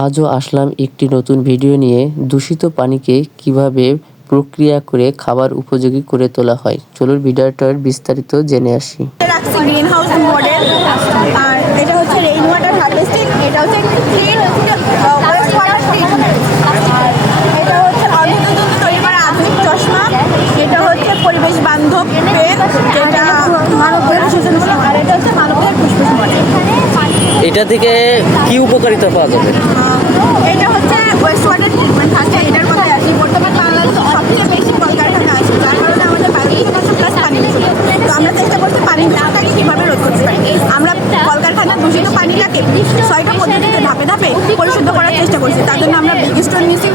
আজও আসলাম একটি নতুন ভিডিও নিয়ে। দূষিত পানিকে কিভাবে প্রক্রিয়া করে খাবার উপযোগী করে তোলা হয়, চলুন ভিডিওটার বিস্তারিত জেনে আসি। রাখছি গ্রিন হাউস মডেল, আর এটা হচ্ছে রেইন ওয়াটার হারভেস্টিং, এটা হচ্ছে ক্লিন ওয়েস্ট ওয়াটার ট্রিটমেন্ট, আর এটা হচ্ছে অর্ধতন্ত্র তৈরি করা আধুনিক চশমা, এটা হচ্ছে পরিবেশ বান্ধব পেন, যেটা মানবদেহের সৃজনশীল, আর এটা হচ্ছে মানবদেহের ফুসফুস মডেল। এটা থেকে কি উপকারিতা পাওয়া যাবে? এটা হচ্ছে ওয়েস্ট ওয়াটার ট্রিটমেন্ট থাকছে। এটার কথায় আসি, বর্তমান বাংলাদেশে সবচেয়ে বেশি কলকারখানা আছে, যার কারণে আমাদের বায়ু দূষণ আছে প্লাস পানি দূষণ। তো আমরা চেষ্টা করছি পানি দূষণটাকে কীভাবে রোধ করতে পারি। আমরা কলকারখানার দূষিত পানিটাকে 6টা পদ্ধতিতে ধাপে ধাপে পরিশুদ্ধ করার চেষ্টা করছি। তার জন্য আমরা বিগ স্টোন নিয়েছি,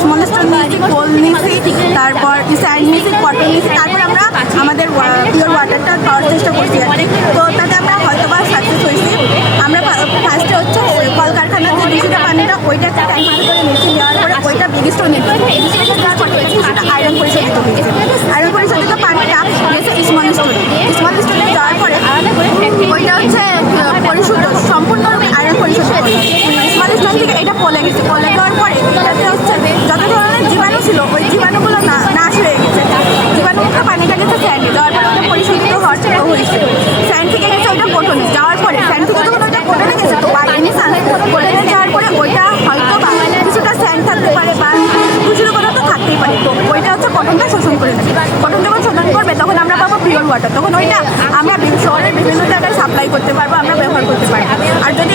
স্মল স্টোন নিয়েছি, কোল নিয়েছি, তারপর স্যান্ড নিয়েছি, কটন নিয়েছি, তারপর আমরা আমাদের পিওর ওয়াটারটা পাওয়ার চেষ্টা করছি আর কি। তো তাতে আমরা হয়তো বা সাকসেস হয়েছি। আমরা ফার্স্টে হচ্ছে কলকারখানার যে দূষিত পানিটা ওইটাকে ট্যাঙ্কিতে করে নিয়েছি, নেওয়ার পরে ওইটা বিগ স্টোনে সেটা আয়রন পরিশোধিত হয়েছে। আয়রন পরিশোধিত পানিটা গেছে স্মল স্টোনে যাওয়ার পরে ওইটা হচ্ছে পরিশুদ্ধ, সম্পূর্ণরূপে আয়রন পরিশোধিত হয়েছে। স্মল স্টোন থেকে এটা পলে গেছে, পলে যাওয়ার পরে এটাতে হচ্ছে যত ধরনের জীবাণু ছিল ওই জীবাণুগুলো নাশ হয়ে গেছে। জীবাণুমুক্ত পানিটা গেছে স্যান্ডে, যাওয়ার পরে ওটা পরিশোধিত হওয়ার চেষ্টা হয়েছে। স্যান্ড থেকে গেছে ওইটা কোটনে, যাওয়ার পরে স্যান্ড থেকে যখন ওইটা কোটনে গেছে তো বাইরে কোটনে যাওয়ার পরে ওইটা হয়তো কিছুটা স্যান্ড থাকতে পারে বা দূষিত পদার্থ থাকতেই পারে। তো ওইটা হচ্ছে কটনটা শোষণ করে নেবে। কটন যখন শোষণ করবে তখন আমরা পাবো পিওর ওয়াটার, তখন ওইটা আমরা শহরের বিভিন্ন জায়গায় সাপ্লাই করতে পারবো, আমরা ব্যবহার করতে পারবো। আর যদি